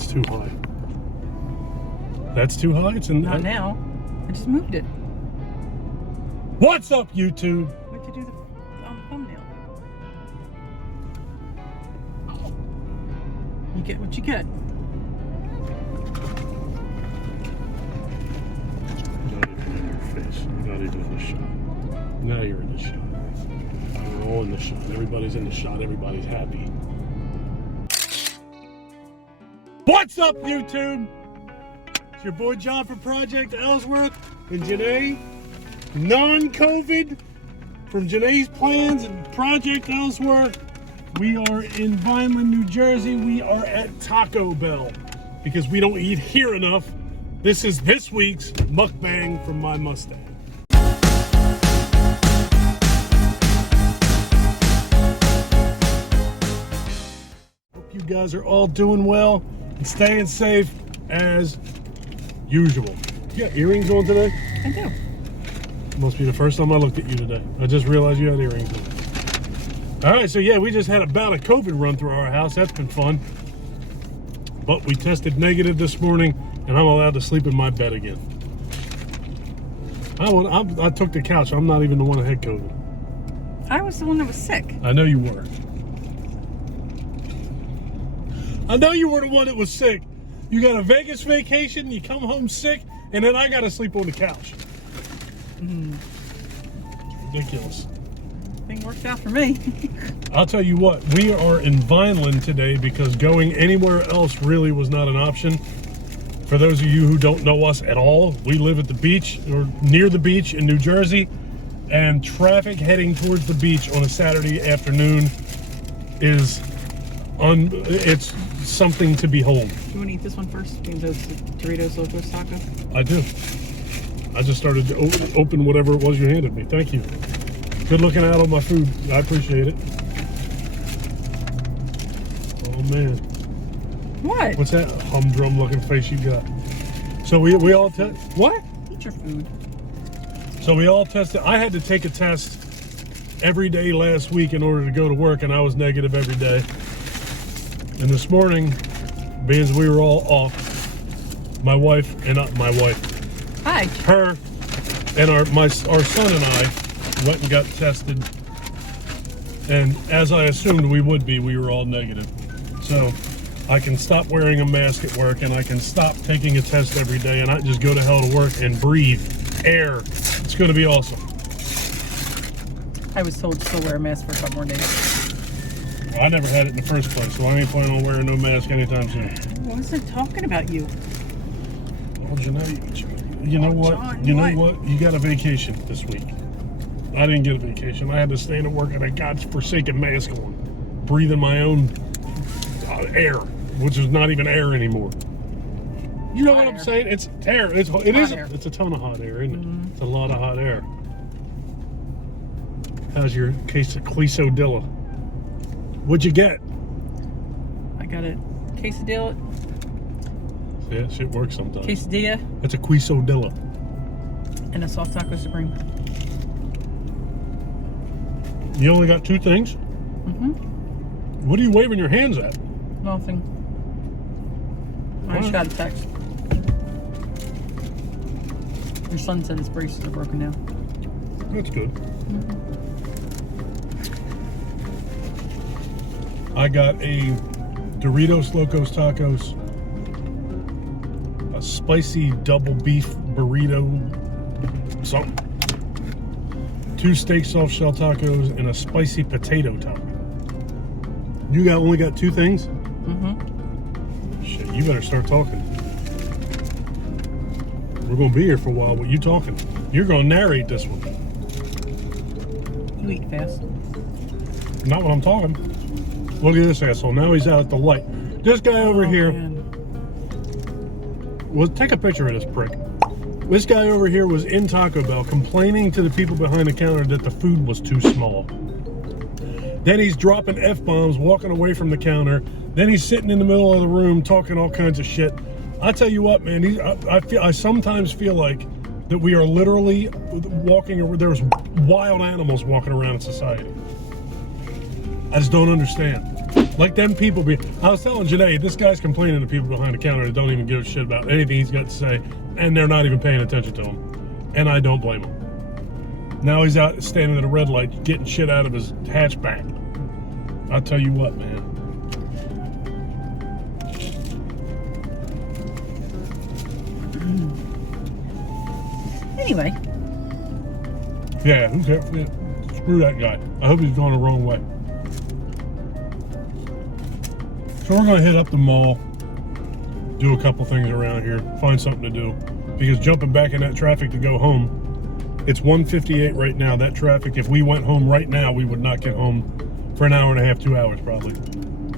It's too high. That's too high? It's in Not now. I just moved it. What's up, YouTube? What'd you do the thumbnail? You get what you get. Not even in your face. Not even in the shot. Now you're in the shot. We're all in the shot. Everybody's in the shot. Everybody's happy. What's up, YouTube? It's your boy John from Project Ellsworth and Janay. Non-COVID from Janay's Plans and Project Ellsworth. We are in Vineland, New Jersey. We are at Taco Bell because we don't eat here enough. This is this week's mukbang from my Mustang. Hope you guys are all doing well and staying safe as usual. You got earrings on today? I do. Must be the first time I looked at you today. I just realized you had earrings on. All right, so yeah, we just had about a COVID run through our house. That's been fun. But we tested negative this morning, and I'm allowed to sleep in my bed again. I took the couch. I'm not even the one that had COVID. I was the one that was sick. I know you were. I know you were the one that was sick. You got a Vegas vacation, you come home sick, and then I got to sleep on the couch. It's ridiculous. Thing worked out for me. I'll tell you what, we are in Vineland today because going anywhere else really was not an option. For those of you who don't know us at all, we live at the beach or near the beach in New Jersey, and traffic heading towards the beach on a Saturday afternoon is it's something to behold. You want to eat this one first? Those Doritos Locos Taco? I do. I just started to open whatever it was you handed me. Thank you. Good looking out on my food. I appreciate it. Oh man. What? What's that humdrum looking face you got? So we all what? Eat your food. So we all tested. I had to take a test every day last week in order to go to work, and I was negative every day. And this morning, because we were all off, my wife and my wife, hi, her, and our son and I went and got tested. And as I assumed we would be, we were all negative. So I can stop wearing a mask at work, and I can stop taking a test every day, and I just go to hell to work and breathe air. It's going to be awesome. I was told to still wear a mask for a couple more days. I never had it in the first place, so I ain't planning on wearing no mask anytime soon. I wasn't talking about you. Oh, Janay, you know what? John, you know what? You got a vacation this week. I didn't get a vacation. I had to stay at work and a godforsaken mask on, breathing my own air, which is not even air anymore. You know what I'm saying? It's air. It's a ton of hot air, isn't it? Mm-hmm. It's a lot of hot air. How's your case of quesadilla? What'd you get? I got a quesadilla. Yeah, shit works sometimes. Quesadilla. It's a quesadilla. And a soft taco supreme. You only got two things? Mm-hmm. What are you waving your hands at? Nothing. I just got a text. Your son said his braces are broken now. That's good. Mm-hmm. I got a Doritos Locos Tacos, a spicy double beef burrito, something, 2 steak soft shell tacos, and a spicy potato taco. You only got 2 things? Mm-hmm. Shit, you better start talking. We're gonna be here for a while. What you talking? You're gonna narrate this one. You eat fast. Not when I'm talking. Look at this asshole. Now he's out at the light. This guy over here. Man. Well, take a picture of this prick. This guy over here was in Taco Bell complaining to the people behind the counter that the food was too small. Then he's dropping F-bombs, walking away from the counter. Then he's sitting in the middle of the room talking all kinds of shit. I tell you what, man, I sometimes feel like that we are literally walking, or there's wild animals walking around in society. I just don't understand. Like them people I was telling Janay, this guy's complaining to people behind the counter that don't even give a shit about anything he's got to say, and they're not even paying attention to him. And I don't blame him. Now he's out standing at a red light getting shit out of his hatchback. I'll tell you what, man. Anyway. Yeah, who cares? Yeah, screw that guy. I hope he's going the wrong way. So we're gonna hit up the mall, do a couple things around here, find something to do. Because jumping back in that traffic to go home, it's 1:58 right now. That traffic, if we went home right now, we would not get home for an hour and a half, 2 hours probably.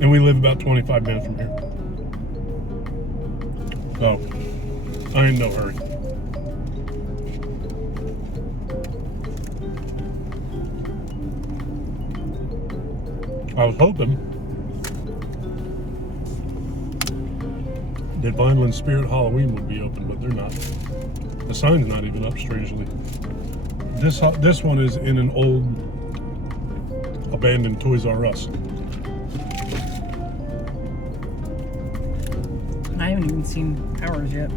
And we live about 25 minutes from here. So, I ain't in no hurry. I was hoping that Vineland Spirit Halloween would be open, but they're not. The sign's not even up, strangely. This one is in an old abandoned Toys R Us. I haven't even seen ours yet.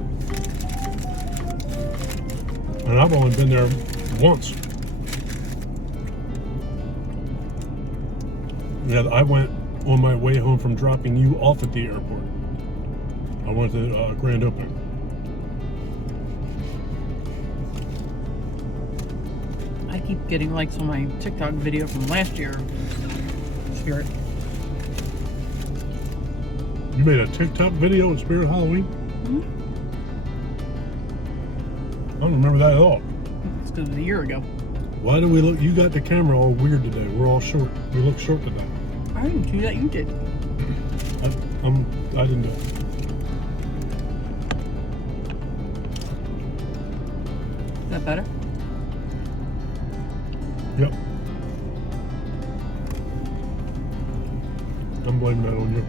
And I've only been there once. Yeah, I went on my way home from dropping you off at the airport. I went to grand opening. I keep getting likes on my TikTok video from last year. Spirit. You made a TikTok video on Spirit Halloween? Mm-hmm. I don't remember that at all. It's because it was a year ago. Why do we look? You got the camera all weird today. We're all short. We look short today. I didn't do that. You did. I didn't do it. Is that better? Yep. I'm blaming that on you.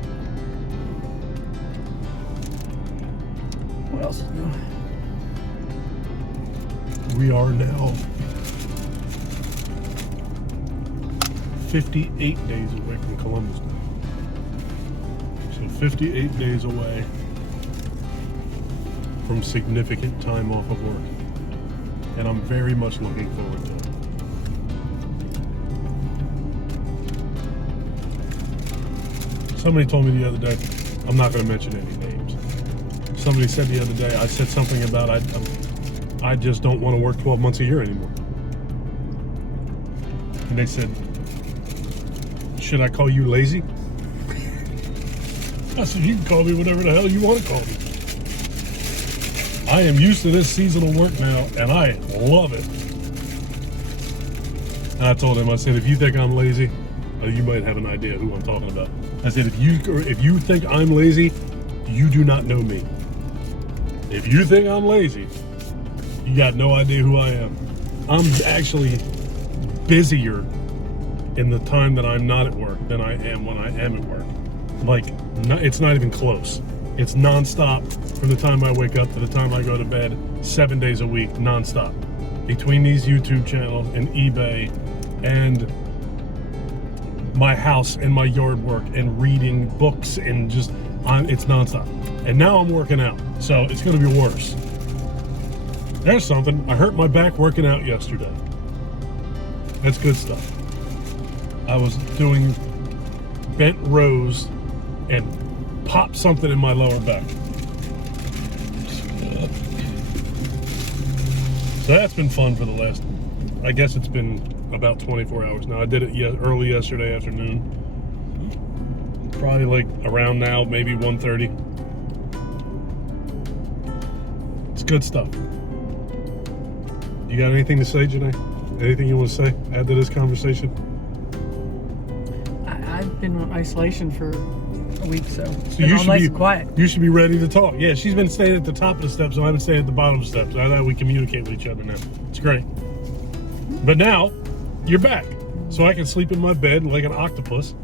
What else is new? We are now 58 days away from Columbus Day. So 58 days away from significant time off of work. And I'm very much looking forward to it. Somebody told me the other day, I'm not going to mention any names. Somebody said the other day, I said something about I just don't want to work 12 months a year anymore. And they said, should I call you lazy? I said, you can call me whatever the hell you want to call me. I am used to this seasonal work now, and I love it. And I told him, I said, if you think I'm lazy, you might have an idea who I'm talking about. I said, if you think I'm lazy, you do not know me. If you think I'm lazy, you got no idea who I am. I'm actually busier in the time that I'm not at work than I am when I am at work. Like, it's not even close. It's nonstop from the time I wake up to the time I go to bed, 7 days a week, nonstop. Between these YouTube channels and eBay and my house and my yard work and reading books and just, it's nonstop. And now I'm working out, so it's gonna be worse. There's something. I hurt my back working out yesterday. That's good stuff. I was doing bent rows and popped something in my lower back. So that's been fun for the last, I guess it's been about 24 hours now. I did it early yesterday afternoon. Probably like around now, maybe 1:30. It's good stuff. You got anything to say, Janay? Anything you want to say? Add to this conversation? I've been in isolation for a week, so you should nice be and quiet. You should be ready to talk. Yeah, she's been staying at the top of the steps, and I've been staying at the bottom of the steps. I know we communicate with each other now. It's great. But now, you're back. So I can sleep in my bed like an octopus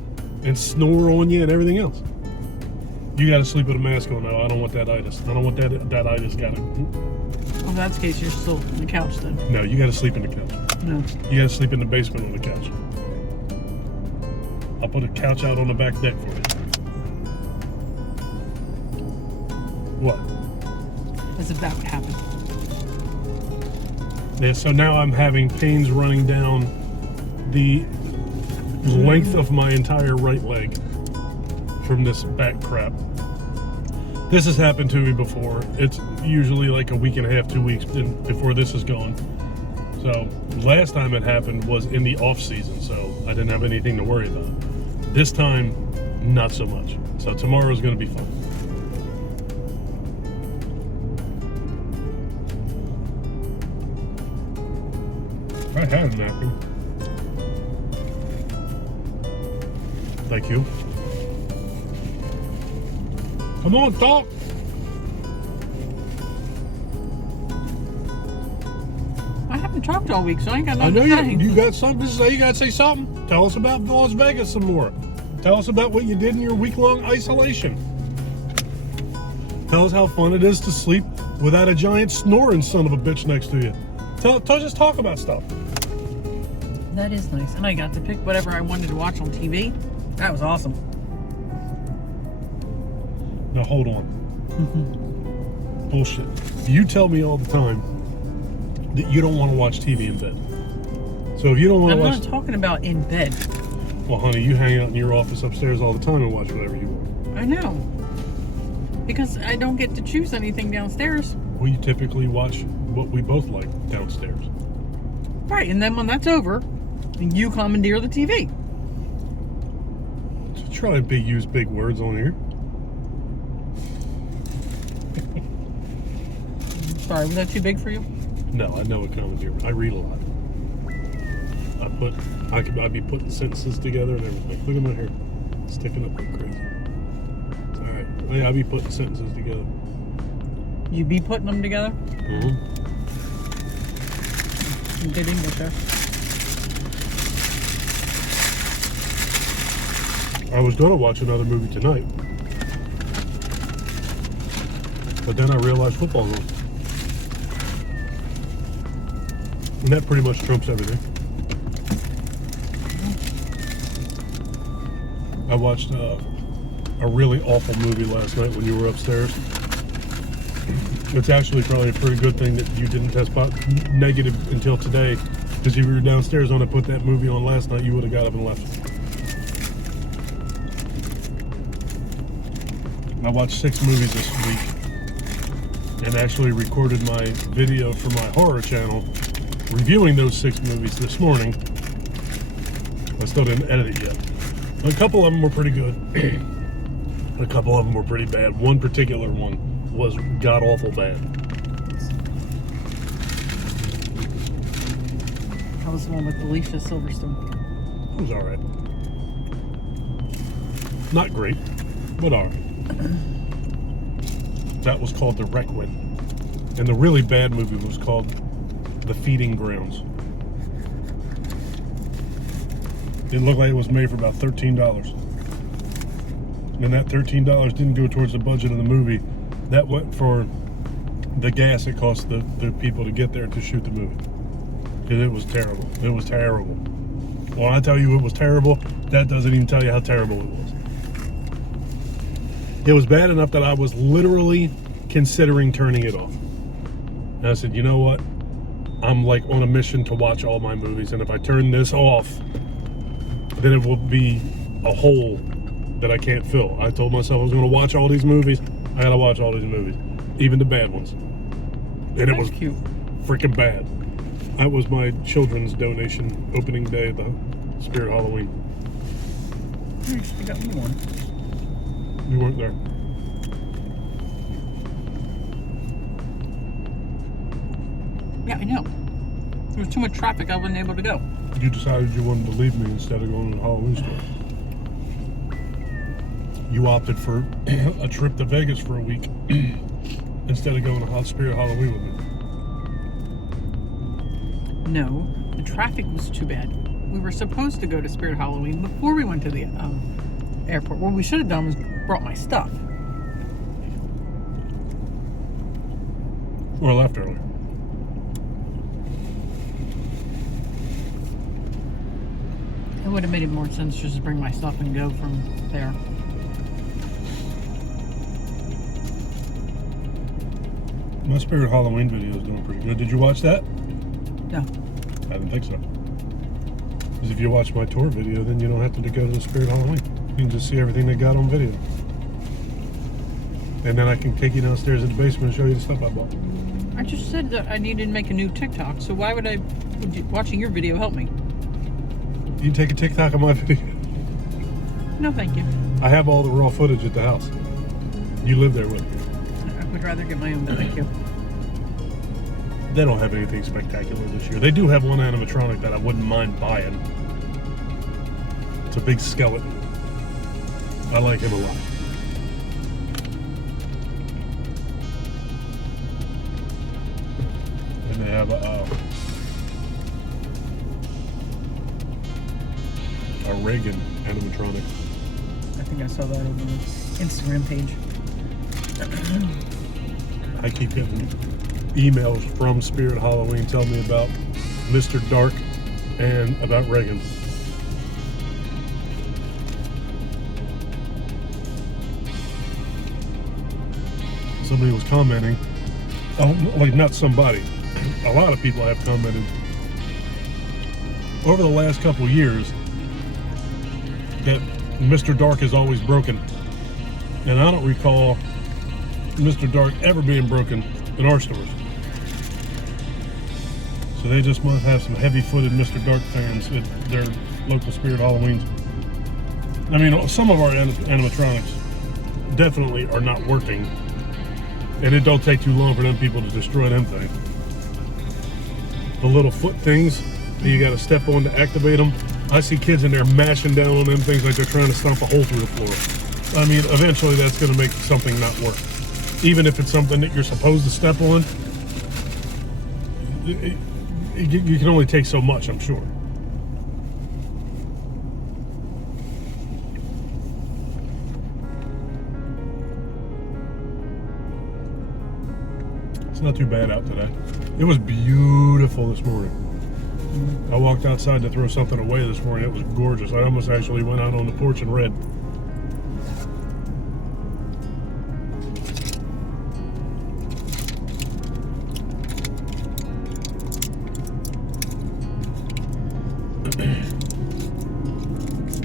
and snore on you and everything else. You got to sleep with a mask on now. I don't want that itis. I don't want that itis got it. Well, in that case, you're still on the couch then. No, you got to sleep in the couch. No. You got to sleep in the basement on the couch. I'll put a couch out on the back deck for you. What? As if that would happen. Yeah, so now I'm having pains running down the length of my entire right leg from this back crap. This has happened to me before. It's usually like a week and a half, 2 weeks before this is gone. So last time it happened was in the off season, so I didn't have anything to worry about. This time, not so much. So tomorrow's gonna be fun. I had a napkin. Thank you. Come on, talk. I haven't talked all week, so I ain't got I nothing know to say. you got something to say. You got to say something. Tell us about Las Vegas some more. Tell us about what you did in your week-long isolation. Tell us how fun it is to sleep without a giant snoring son of a bitch next to you. Just talk about stuff. That is nice. And I got to pick whatever I wanted to watch on TV. That was awesome. Now hold on. Bullshit. You tell me all the time that you don't want to watch TV in bed. So if you don't want to watch... I'm not talking about in bed. Well, honey, you hang out in your office upstairs all the time and watch whatever you want. I know. Because I don't get to choose anything downstairs. We typically watch what we both like downstairs. Right, and then when that's over, you commandeer the TV. So try to use big words on here. Sorry, was that too big for you? No, I know what commandeer. I read a lot. I'd be putting sentences together and everything. Look at my hair, sticking up like crazy. All right, yeah, I'd be putting sentences together. You be putting them together? Mm-hmm. Good English there. I was gonna watch another movie tonight, but then I realized football's on, and that pretty much trumps everything. I watched a really awful movie last night when you were upstairs. It's actually probably a pretty good thing that you didn't test negative until today, because if you were downstairs when I put that movie on last night, you would have got up and left. I watched 6 movies this week and actually recorded my video for my horror channel reviewing those 6 movies this morning. I still didn't edit it yet. A couple of them were pretty good. A couple of them were pretty bad. One particular one was god-awful bad. That was the one with Alicia Silverstone. It was alright. Not great, but alright. That was called The Requiem. And the really bad movie was called The Feeding Grounds. It looked like it was made for about $13. And that $13 didn't go towards the budget of the movie. That went for the gas it cost the people to get there to shoot the movie. Because it was terrible. It was terrible. When I tell you it was terrible, that doesn't even tell you how terrible it was. It was bad enough that I was literally considering turning it off. And I said, you know what? I'm like on a mission to watch all my movies, and if I turn this off, then it will be a hole that I can't fill. I told myself I was going to watch all these movies. I got to watch all these movies, even the bad ones. And it was cute. Freaking bad. That was my children's donation opening day at the Spirit Halloween. You actually got me one. You weren't there. Yeah, I know. There was too much traffic. I wasn't able to go. You decided you wanted to leave me instead of going to the Halloween store. You opted for a trip to Vegas for a week instead of going to Spirit Halloween with me. No, the traffic was too bad. We were supposed to go to Spirit Halloween before we went to the airport. What we should have done was brought my stuff. Or left early. It would have made it more sense just to bring my stuff and go from there. My Spirit Halloween video is doing pretty good. Did you watch that? No. I didn't think so. Because if you watch my tour video, then you don't have to go to the Spirit Halloween. You can just see everything they got on video. And then I can take you downstairs in the basement and show you the stuff I bought. I just said that I needed to make a new TikTok, so why would watching your video help me? You take a TikTok of my video. No, thank you. I have all the raw footage at the house. You live there with me. I would rather get my own, but thank you. They don't have anything spectacular this year. They do have one animatronic that I wouldn't mind buying. It's a big skeleton. I like him a lot. And they have a Reagan animatronic. I think I saw that on the Instagram page. I keep getting emails from Spirit Halloween telling me about Mr. Dark and about Reagan. Somebody was commenting, like not somebody, a lot of people have commented over the last couple years that Mr. Dark is always broken. And I don't recall Mr. Dark ever being broken in our stores. So they just must have some heavy-footed Mr. Dark fans at their local Spirit Halloweens. I mean, some of our animatronics definitely are not working. And it don't take too long for them people to destroy them things. The little foot things that you gotta step on to activate them. I see kids in there mashing down on them things like they're trying to stomp a hole through the floor. I mean, eventually that's gonna make something not work. Even if it's something that you're supposed to step on, you can only take so much, I'm sure. It's not too bad out today. It was beautiful this morning. I walked outside to throw something away this morning. It was gorgeous. I almost actually went out on the porch and read.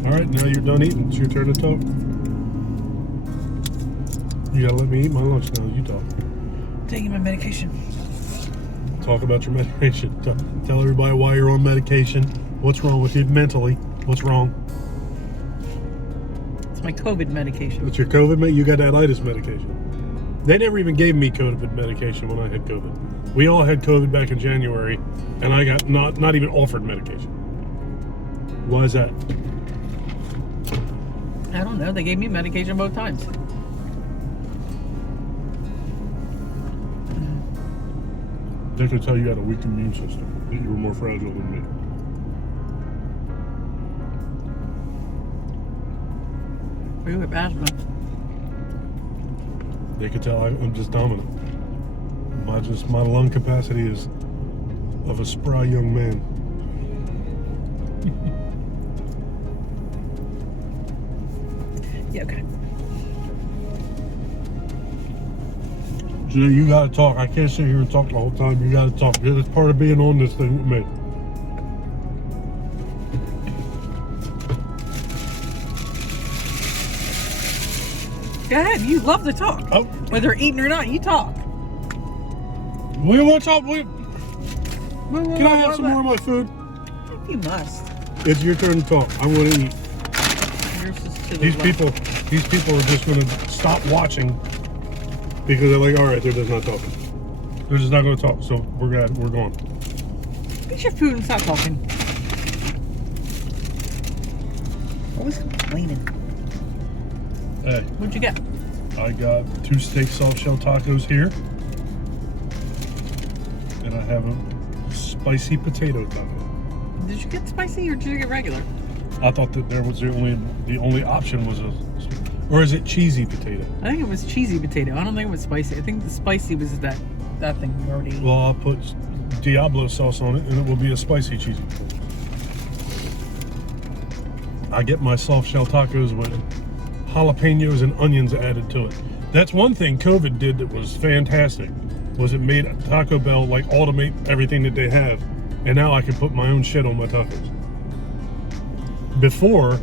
All right, now you're done eating. It's your turn to talk. You gotta let me eat my lunch now. You talk. Taking my medication. Talk about your medication. Tell everybody why you're on medication. What's wrong with you mentally? What's wrong? It's my COVID medication. It's your COVID medication? You got that itis medication. They never even gave me COVID medication when I had COVID. We all had COVID back in January, and I got not even offered medication. Why is that? I don't know. They gave me medication both times. They could tell you had a weak immune system, that you were more fragile than me. Or you have asthma. They could tell I'm just dominant. My lung capacity is of a spry young man. Yeah, okay. Janay, you gotta talk. I can't sit here and talk the whole time. You gotta talk. It's part of being on this thing with me. Go ahead. You love to talk. Oh. Whether eating or not, you talk. We want to talk. Can I have some more of my food? You must. It's your turn to talk. I'm gonna eat. Yours is to the These left. people are just gonna stop watching because they're like, all right, they're just not talking. They're just not gonna talk. So we're going. Eat your food and stop talking. Always complaining. Hey, What'd you get? I got 2 steak soft shell tacos here, and I have a spicy potato taco. Did you get spicy or did you get regular? I thought that there was the only option was or is it cheesy potato? I think it was cheesy potato. I don't think it was spicy. I think the spicy was that thing you already ate. Well, I'll put Diablo sauce on it, and it will be a spicy cheesy potato. I get my soft shell tacos with jalapenos and onions added to it. That's one thing COVID did that was fantastic. Was it made Taco Bell like automate everything that they have, and now I can put my own shit on my tacos. Before,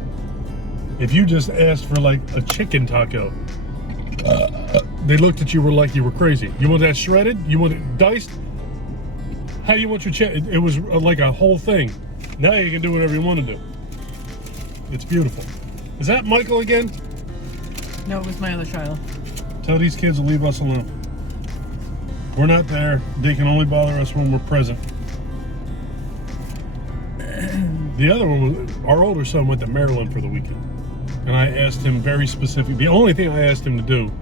if you just asked for like a chicken taco, they looked at you like you were crazy. You want that shredded? You want it diced? How do you want your chicken? It was like a whole thing. Now you can do whatever you want to do. It's beautiful. Is that Michael again? No, it was my other child. Tell these kids to leave us alone. We're not there. They can only bother us when we're present. The other one was, our older son went to Maryland for the weekend. And I asked him very specific. The only thing I asked him to do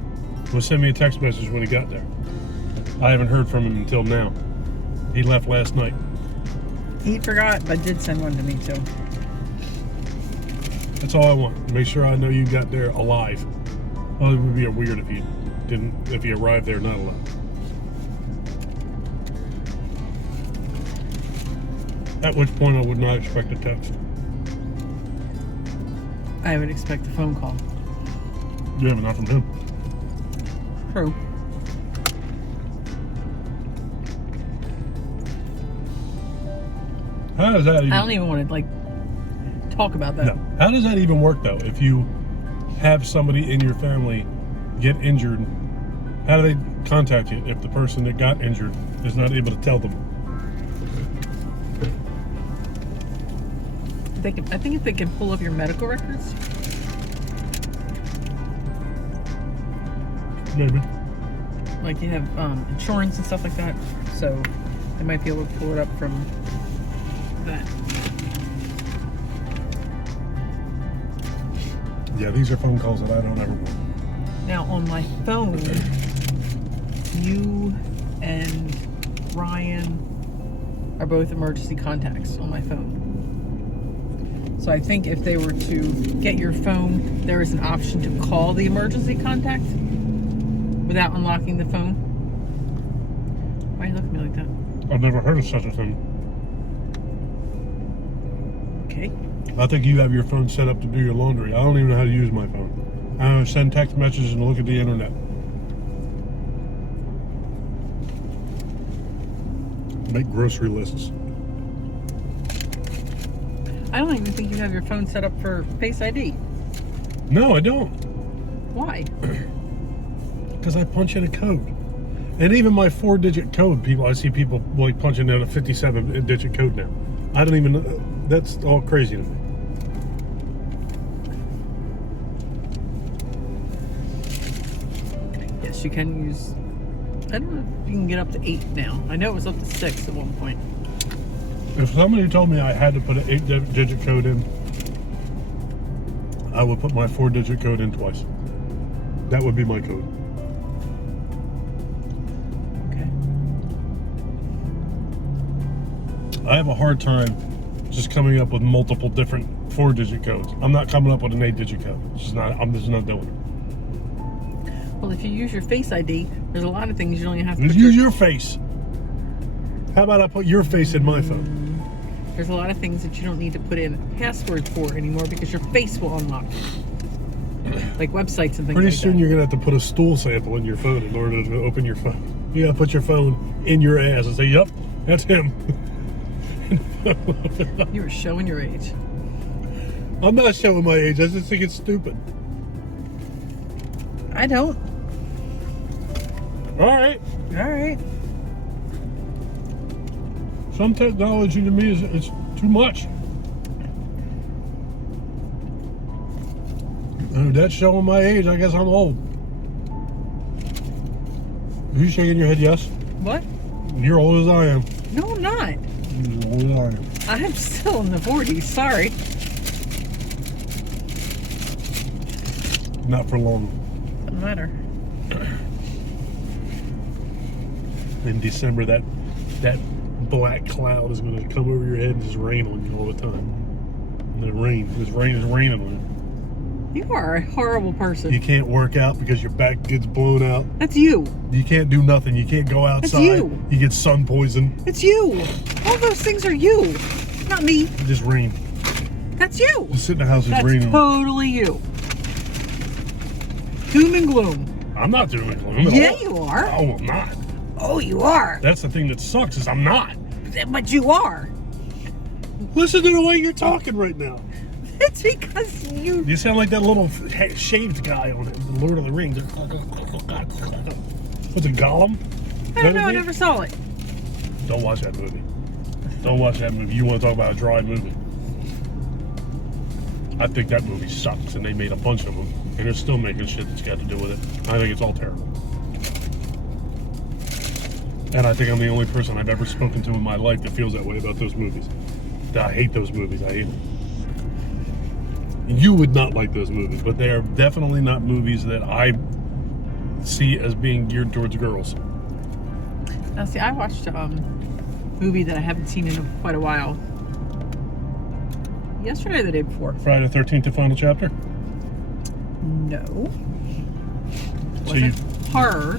was send me a text message when he got there. I haven't heard from him until now. He left last night. He forgot, but did send one to me too. That's all I want. Make sure I know you got there alive. Well, it would be weird if you didn't, if you arrived there not alive. At which point I would not expect a text. I would expect a phone call. Yeah, but not from him. True. How does that even... I don't even want to like talk about that. No. How does that even work though? If you have somebody in your family get injured, how do they contact you if the person that got injured is not able to tell them? I think if they can pull up your medical records. Maybe. Like you have insurance and stuff like that. So they might be able to pull it up from that. Yeah, these are phone calls that I don't ever want. Now on my phone, you and Ryan are both emergency contacts on my phone. So I think if they were to get your phone, there is an option to call the emergency contact without unlocking the phone. Why are you looking at me like that? I've never heard of such a thing. Okay. I think you have your phone set up to do your laundry. I don't even know how to use my phone. I don't send text messages and look at the internet. Make grocery lists. I don't even think you have your phone set up for Face ID. No, I don't. Why? Because I punch in a code. And even my 4-digit code, I see people like punching out a 57-digit code now. I don't even know. That's all crazy to me. Yes, you can use. I don't know if you can get up to 8 now. I know it was up to 6 at one point. If somebody told me I had to put an 8-digit code in, I would put my 4-digit code in twice. That would be my code. Okay. I have a hard time just coming up with multiple different 4-digit codes. I'm not coming up with an 8-digit code. I'm just not doing it. Well, if you use your Face ID, there's a lot of things you don't even have to Just put use your face. How about I put your face in my phone? There's a lot of things that you don't need to put in a password for anymore because your face will unlock it. Like websites and things Pretty like soon that. you're going to have to put a stool sample in your phone in order to open your phone. You got to put your phone in your ass and say, yep, that's him. You were showing your age. I'm not showing my age. I just think it's stupid. I don't. All right. All right. Some technology to me is too much. That's showing my age. I guess I'm old. Are you shaking your head yes? What? You're old as I am. No, I'm not. You're old as I am. I'm still in the 40s. Sorry. Not for long. Doesn't matter. In December, that black cloud is going to come over your head and just rain on you all the time. And this rain is raining on you. You are a horrible person. You can't work out because your back gets blown out. That's you. You can't do nothing. You can't go outside. That's you. You get sun poison. It's you. All those things are you, not me. It just rain. That's you. Just sit in the house and That's reading. totally you. Doom and gloom. I'm not doing it. I'm Yeah, you are. Oh, I'm not. Oh, you are. That's the thing that sucks is I'm not. But you are. Listen to the way you're talking right now. It's because you... You sound like that little shaved guy on it, the Lord of the Rings. What's it, Gollum? I don't know, I never saw it. Don't watch that movie. Don't watch that movie. You want to talk about a dry movie. I think that movie sucks, and they made a bunch of them, and they're still making shit that's got to do with it. I think it's all terrible. And I think I'm the only person I've ever spoken to in my life that feels that way about those movies. I hate those movies. I hate them. You would not like those movies, but they are definitely not movies that I see as being geared towards girls. Now, see, I watched a movie that I haven't seen in quite a while. Yesterday or the day before? Friday the 13th, the final chapter? No. So Wasn't horror.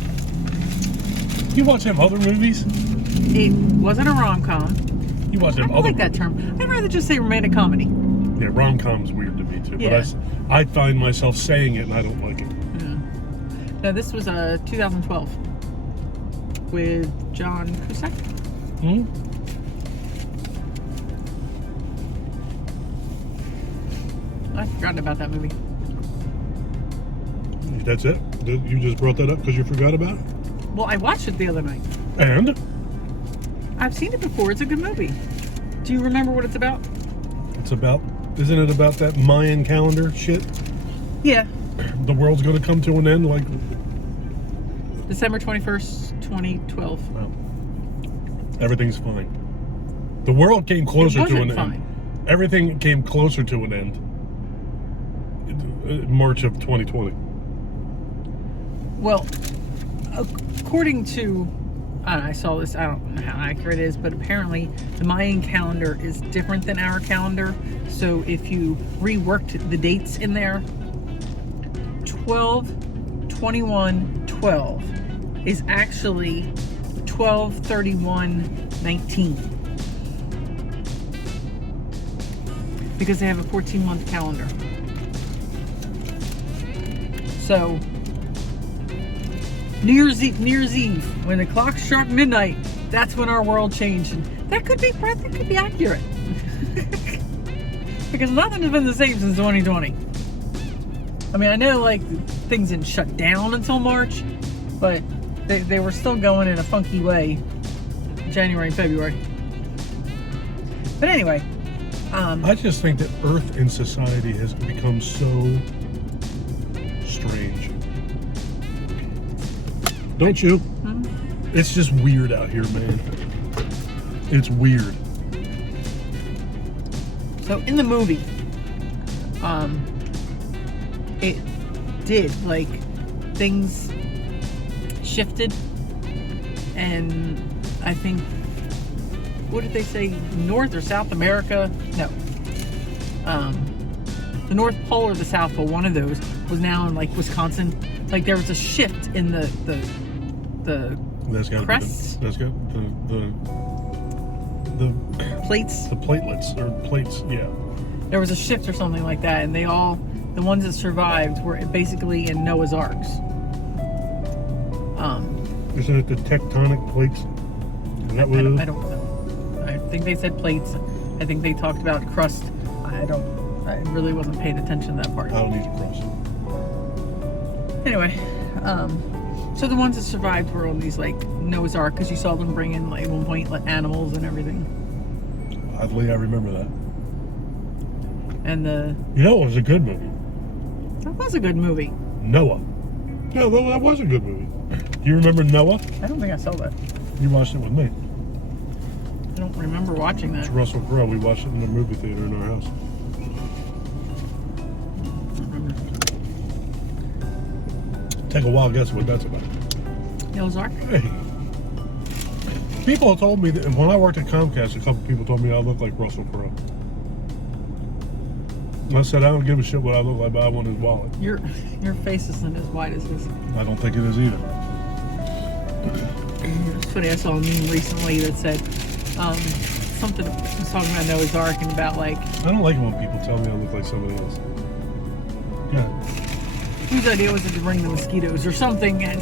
You watch them other movies? It wasn't a rom-com. You watch I them don't other like that term. I'd rather just say romantic comedy. Yeah, rom-com's weird to me too. Yeah. But I find myself saying it and I don't like it. Yeah. Now, this was 2012 with John Cusack. Hmm? I've forgotten about that movie. That's it? You just brought that up because you forgot about it? Well, I watched it the other night. And? I've seen it before. It's a good movie. Do you remember what it's about? Isn't it about that Mayan calendar shit? Yeah. The world's going to come to an end like... December 21st, 2012. Well, everything's fine. The world came closer to an end. Everything came closer to an end in March of 2020. Well, according to, I saw this, I don't know how accurate it is, but apparently the Mayan calendar is different than our calendar. So if you reworked the dates in there, 12/21/12 is actually 12/31/19. Because they have a 14-month calendar. So New Year's Eve, when the clock struck midnight, that's when our world changed. And that could be accurate. Because nothing has been the same since 2020. I mean, I know like things didn't shut down until March, but they were still going in a funky way January and February. But anyway, I just think that Earth and society has become so strange. Don't you? Mm-hmm. It's just weird out here, man. It's weird. So in the movie, it did, like, things shifted, and I think, what did they say, North or South America? No. The North Pole or the South Pole, one of those, was now in, like, Wisconsin. Like, there was a shift in the crests. That's got the plates. The platelets, or plates, yeah. There was a shift or something like that, and the ones that survived were basically in Noah's Arks. Isn't it the tectonic plates? Is that what it is? I don't know. I think they said plates. I think they talked about crust. I really wasn't paying attention to that part. I don't need to cross. Anyway, so the ones that survived were on these, like, Noah's Ark, because you saw them bring in, like, at one point, like, animals and everything. Oddly, I remember that. And it was a good movie. That was a good movie. Noah. No, that was a good movie. Do you remember Noah? I don't think I saw that. You watched it with me. I don't remember watching that. It's Russell Crowe. We watched it in the movie theater in our house. I don't remember. Take a wild guess what that's about. Noah's Ark? Hey. People told me that when I worked at Comcast, a couple people told me I look like Russell Crowe. I said, I don't give a shit what I look like, but I want his wallet. Your face isn't as wide as his. I don't think it is either. It's funny, I saw a meme recently that said, something was talking about Noah's Ark and about like. I don't like it when people tell me I look like somebody else. Yeah. Whose idea was it to bring the mosquitoes or something? I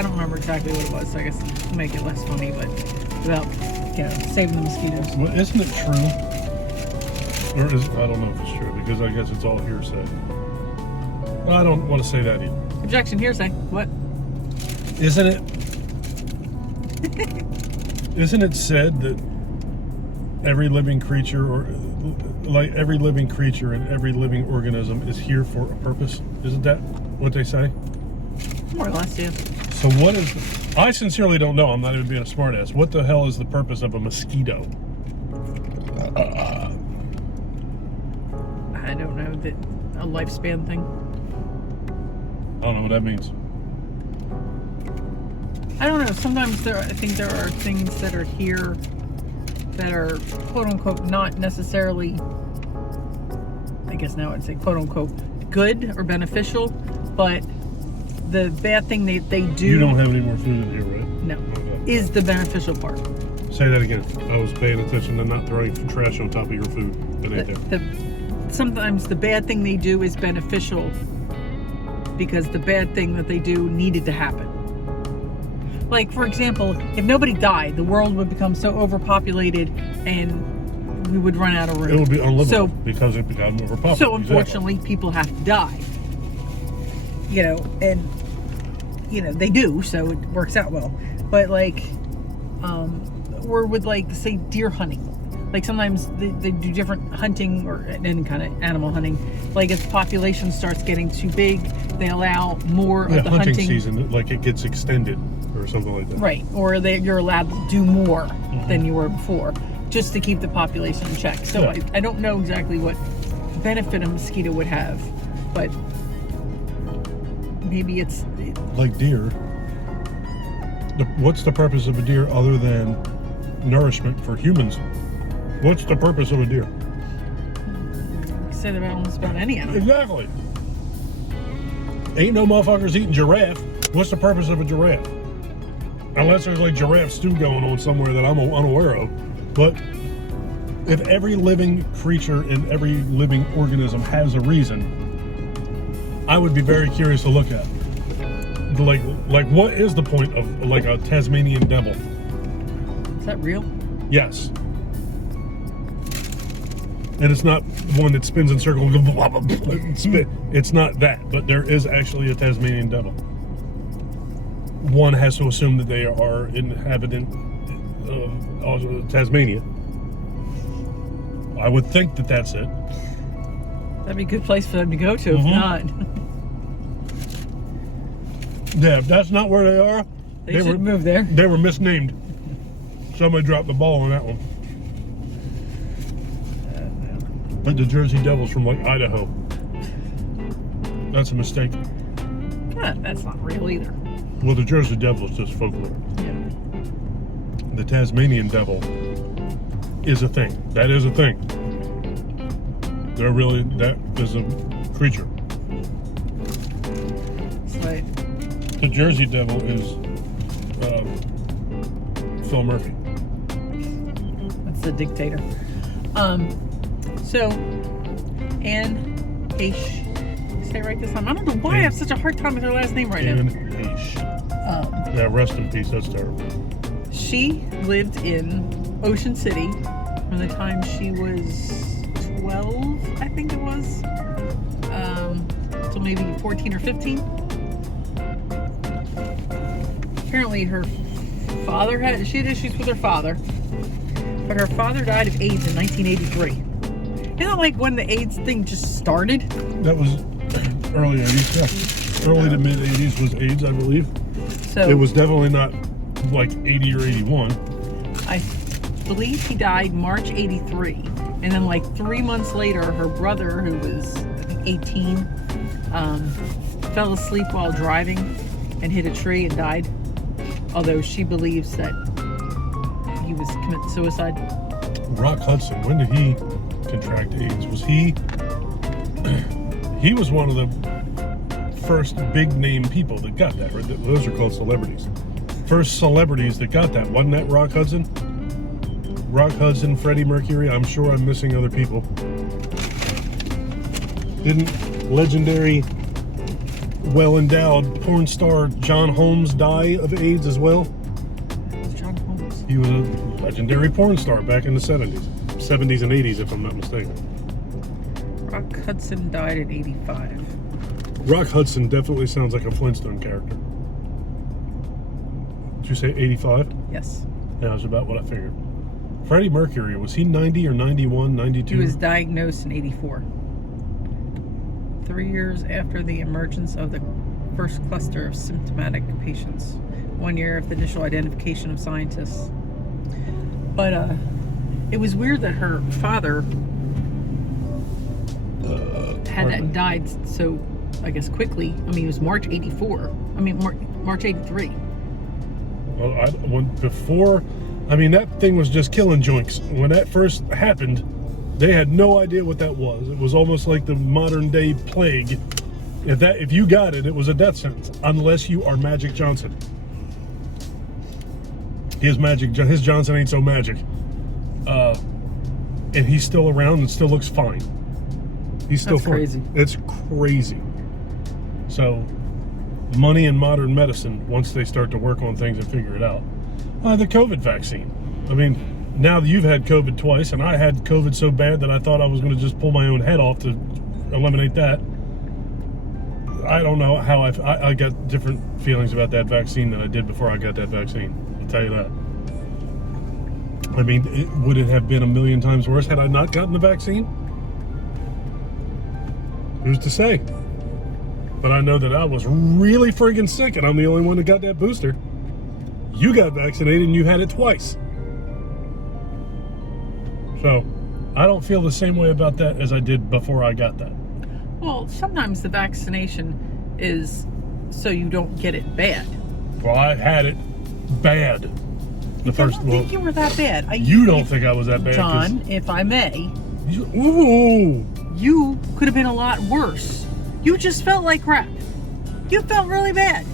don't remember exactly what it was, so I guess to make it less funny, but without, saving the mosquitoes. Well, isn't it true? Or I don't know if it's true because I guess it's all hearsay. Well, I don't want to say that either. Objection, hearsay. What? Isn't it? Isn't it said that every living creature, or like every living creature and every living organism, is here for a purpose? Isn't that what they say? More or less, yeah. So what is? I sincerely don't know. I'm not even being a smartass. What the hell is the purpose of a mosquito? I don't know. That a lifespan thing. I don't know what that means. I don't know. Sometimes I think there are things that are here that are quote unquote not necessarily, I guess now I'd say quote unquote good or beneficial, but the bad thing they do. You don't have any more food in here, right? No. Okay. Is the beneficial part. Say that again. I was paying attention to not throwing trash on top of your food. It ain't there. Sometimes the bad thing they do is beneficial because the bad thing that they do needed to happen. Like, for example, if nobody died, the world would become so overpopulated and we would run out of room. It would be unlivable because it became overpopulated. So unfortunately, people have to die. And they do, so it works out well. But like, or with like, say, deer hunting. Like sometimes they do different hunting or any kind of animal hunting. Like if the population starts getting too big, they allow more of the hunting season, like it gets extended or something like that. Right, or you're allowed to do more than you were before, just to keep the population in check. So yeah. I don't know exactly what benefit a mosquito would have, but maybe it's like deer. What's the purpose of a deer other than nourishment for humans? What's the purpose of a deer? You say that about almost about any animal. Exactly. Ain't no motherfuckers eating giraffe. What's the purpose of a giraffe? Unless there's like giraffe stew going on somewhere that I'm unaware of. But if every living creature and every living organism has a reason, I would be very curious to look at. Like what is the point of like a Tasmanian devil? Is that real? Yes. And it's not one that spins in circles. It's not that, but there is actually a Tasmanian devil. One has to assume that they are inhabitant of Tasmania. I would think that that's it. That'd be a good place for them to go to, if not. Yeah, if that's not where they are, they should move there. They were misnamed. Somebody dropped the ball on that one. Like the Jersey Devils from like Idaho. That's a mistake. That's not real either. Well, the Jersey Devil is just folklore. Yeah. The Tasmanian Devil is a thing. That is a thing. That is a creature. Right. The Jersey Devil is Phil Murphy. That's the dictator. So, Anne Heche, say it right this time. I don't know why I have such a hard time with her last name right now. Anne Heche. Yeah, rest in peace. That's terrible. She lived in Ocean City from the time she was 12, I think it was, till maybe 14 or 15. Apparently her father she had issues with her father, but her father died of AIDS in 1983. Isn't it like when the AIDS thing just started? That was early 80s, yeah. Early to mid 80s was AIDS, I believe. So it was definitely not like 80 or 81. I believe he died March 83. And then like 3 months later, her brother, who was I think 18, fell asleep while driving and hit a tree and died. Although she believes that he was committing suicide. Rock Hudson, when did he contract AIDS? Was he was one of the first big name people that got that, right? Those are called celebrities. First celebrities that got that, wasn't that Rock Hudson? Rock Hudson, Freddie Mercury. I'm sure I'm missing other people. Didn't legendary, well-endowed porn star John Holmes die of AIDS as well? John Holmes. He was a legendary porn star back in the 70s and 80s, if I'm not mistaken. Rock Hudson died at 85. Rock Hudson definitely sounds like a Flintstone character. Did you say 85? Yes. Yeah, that was about what I figured. Freddie Mercury, was he 90 or 91, 92? He was diagnosed in 84. 3 years after the emergence of the first cluster of symptomatic patients. 1 year after the initial identification of scientists. But it was weird that her father had died so, I guess, quickly. I mean, it was March 84. I mean, March 83. Well, that thing was just killing joints. When that first happened, they had no idea what that was. It was almost like the modern day plague. If you got it, it was a death sentence, unless you are Magic Johnson. His Johnson ain't so magic. And he's still around and still looks fine. He's still fine. Crazy. It's crazy. So, money and modern medicine, once they start to work on things and figure it out. The COVID vaccine. I mean, now that you've had COVID twice, and I had COVID so bad that I thought I was going to just pull my own head off to eliminate that. I don't know how I got different feelings about that vaccine than I did before I got that vaccine. I'll tell you that. I mean, would it have been a million times worse had I not gotten the vaccine? Who's to say? But I know that I was really friggin' sick, and I'm the only one that got that booster. You got vaccinated and you had it twice. So, I don't feel the same way about that as I did before I got that. Well, sometimes the vaccination is so you don't get it bad. Well, I had it bad. I don't think you were that bad. You don't think I was that bad? John, if I may. Ooh. You could have been a lot worse. You just felt like crap. You felt really bad.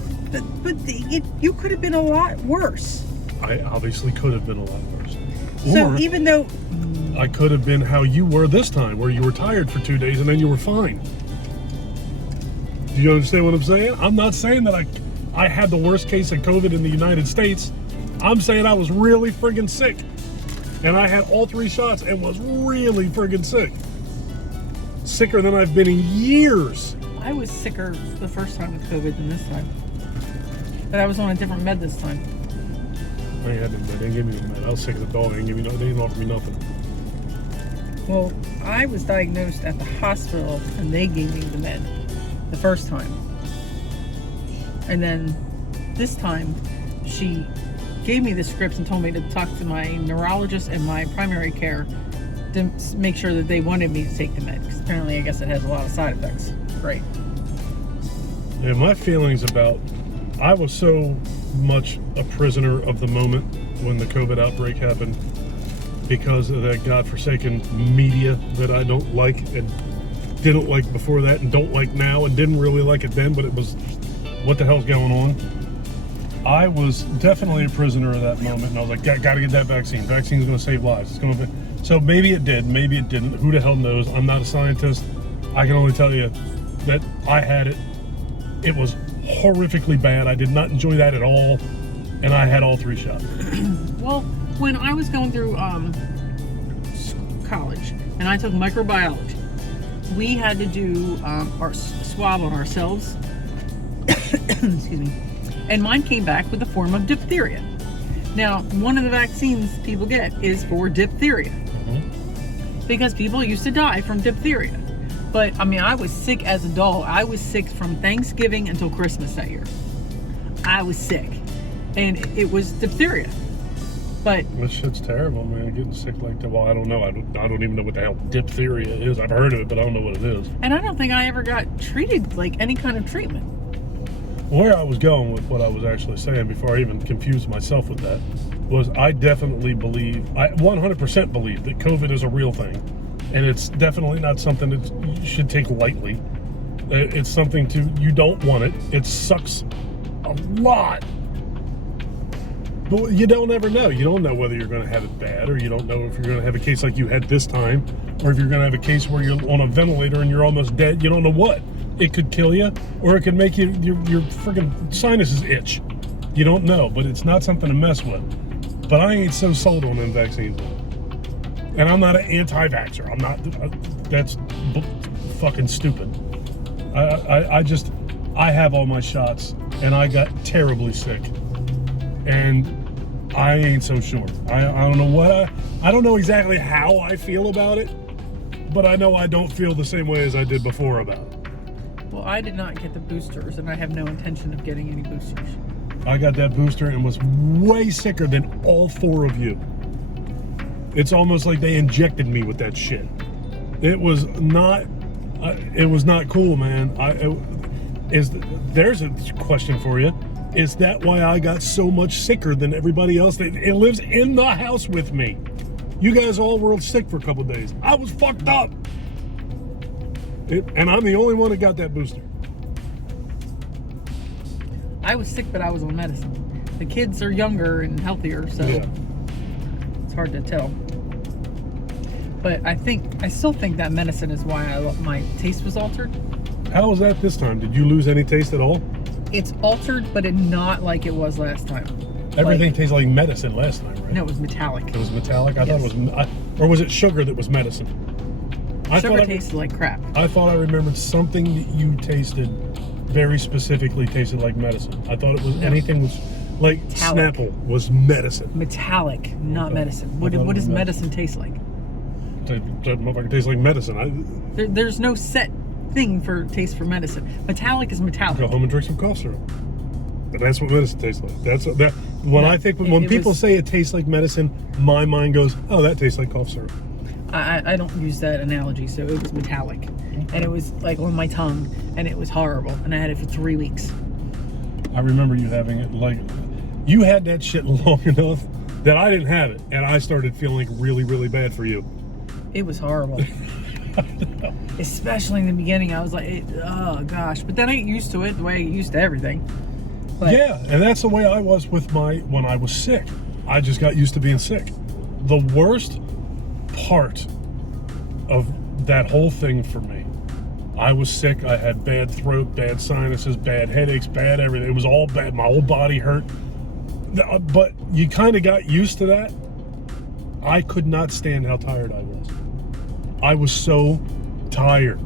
But you could have been a lot worse. I obviously could have been a lot worse. So even though... I could have been how you were this time, where you were tired for 2 days and then you were fine. Do you understand what I'm saying? I'm not saying that I had the worst case of COVID in the United States. I'm saying I was really friggin' sick. And I had all 3 shots and was really friggin' sick. Sicker than I've been in years. I was sicker the first time with COVID than this time. But I was on a different med this time. They didn't give me the med. I was sick as a dog. They didn't offer me nothing. Well, I was diagnosed at the hospital and they gave me the med the first time. And then this time she gave me the scripts and told me to talk to my neurologist and my primary care to make sure that they wanted me to take the med, because apparently I guess it has a lot of side effects. Right. Yeah, my feelings about, I was so much a prisoner of the moment when the COVID outbreak happened because of that godforsaken media that I don't like and didn't like before that and don't like now and didn't really like it then, but it was, what the hell's going on? I was definitely a prisoner of that moment, and I was like, gotta get that vaccine. Vaccine's gonna save lives. It's gonna be, so maybe it did, maybe it didn't. Who the hell knows? I'm not a scientist. I can only tell you that I had it. It was horrifically bad. I did not enjoy that at all, and I had all 3 shots. Well, when I was going through college and I took microbiology, we had to do our swab on ourselves. Excuse me. And mine came back with a form of diphtheria. Now, one of the vaccines people get is for diphtheria. Mm-hmm. Because people used to die from diphtheria. But, I mean, I was sick as a dog. I was sick from Thanksgiving until Christmas that year. I was sick. And it was diphtheria. But this shit's terrible, man. Getting sick like that. Well, I don't know. I don't even know what the hell diphtheria is. I've heard of it, but I don't know what it is. And I don't think I ever got treated like any kind of treatment. Where I was going with what I was actually saying before I even confused myself with that was I definitely believe, I 100% believe that COVID is a real thing. And it's definitely not something that you should take lightly. It's something you don't want it. It sucks a lot. But you don't ever know. You don't know whether you're going to have it bad, or you don't know if you're going to have a case like you had this time, or if you're going to have a case where you're on a ventilator and you're almost dead. You don't know what. It could kill you, or it could make your freaking sinuses itch. You don't know, but it's not something to mess with. But I ain't so sold on them vaccines. And I'm not an anti-vaxxer. I'm not. That's fucking stupid. I have all my shots, and I got terribly sick. And I ain't so sure. I don't know what I don't know exactly how I feel about it, but I know I don't feel the same way as I did before about it. Well, I did not get the boosters, and I have no intention of getting any boosters. I got that booster and was way sicker than all 4 of you. It's almost like they injected me with that shit. It was not cool, man. There's a question for you. Is that why I got so much sicker than everybody else? It lives in the house with me. You guys all were sick for a couple of days. I was fucked up. And I'm the only one that got that booster. I was sick, but I was on medicine. The kids are younger and healthier, so Yeah. it's hard to tell. But I still think that medicine is why my taste was altered. How was that this time? Did you lose any taste at all? It's altered, but not like it was last time. Everything tasted like medicine last time, right? No, it was metallic. It was metallic? I Yes. thought it was... or was it sugar that was medicine? Sugar tasted like crap. I thought I remembered something that you tasted very specifically tasted like medicine. I thought it was anything was like Metallic. Snapple was medicine. Metallic, not Okay. medicine. I What thought it does was medicine taste like? That motherfucker tastes like medicine. There's no set thing for taste for medicine. Metallic is metallic. Go home and drink some cough syrup. And that's what medicine tastes like. When people say it tastes like medicine, my mind goes, oh, that tastes like cough syrup. I don't use that analogy, so it was metallic. And it was like on my tongue, and it was horrible. And I had it for 3 weeks. I remember you having it like, you had that shit long enough that I didn't have it. And I started feeling really, really bad for you. It was horrible. Especially in the beginning, I was like, oh gosh. But then I get used to it, the way I get used to everything. But yeah, and that's the way I was with when I was sick. I just got used to being sick. The worst part of that whole thing for me, I was sick. I had bad throat, bad sinuses, bad headaches, bad everything. It was all bad. My whole body hurt. But you kind of got used to that. I could not stand how tired I was. I was so tired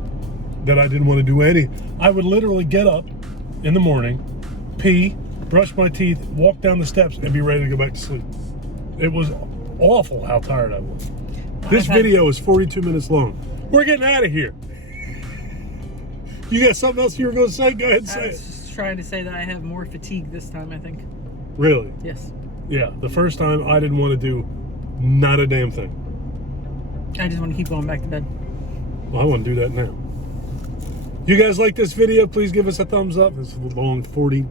that I didn't want to do any. I would literally get up in the morning, pee, brush my teeth, walk down the steps, and be ready to go back to sleep. It was awful how tired I was. This video is 42 minutes long. We're getting out of here. You got something else you were going to say? Go ahead and say I was just trying to say that I have more fatigue this time, I think. Really? Yes. Yeah, the first time I didn't want to do not a damn thing. I just want to keep going back to bed. Well, I want to do that now. You guys like this video? Please give us a thumbs up. This is a long 40.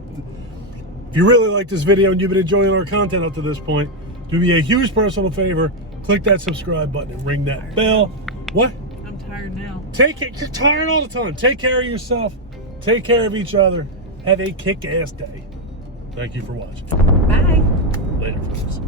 If you really like this video and you've been enjoying our content up to this point, do me a huge personal favor. Click that subscribe button and ring that bell. What? I'm tired now. You're tired all the time. Take care of yourself. Take care of each other. Have a kick-ass day. Thank you for watching. Bye. Later, folks.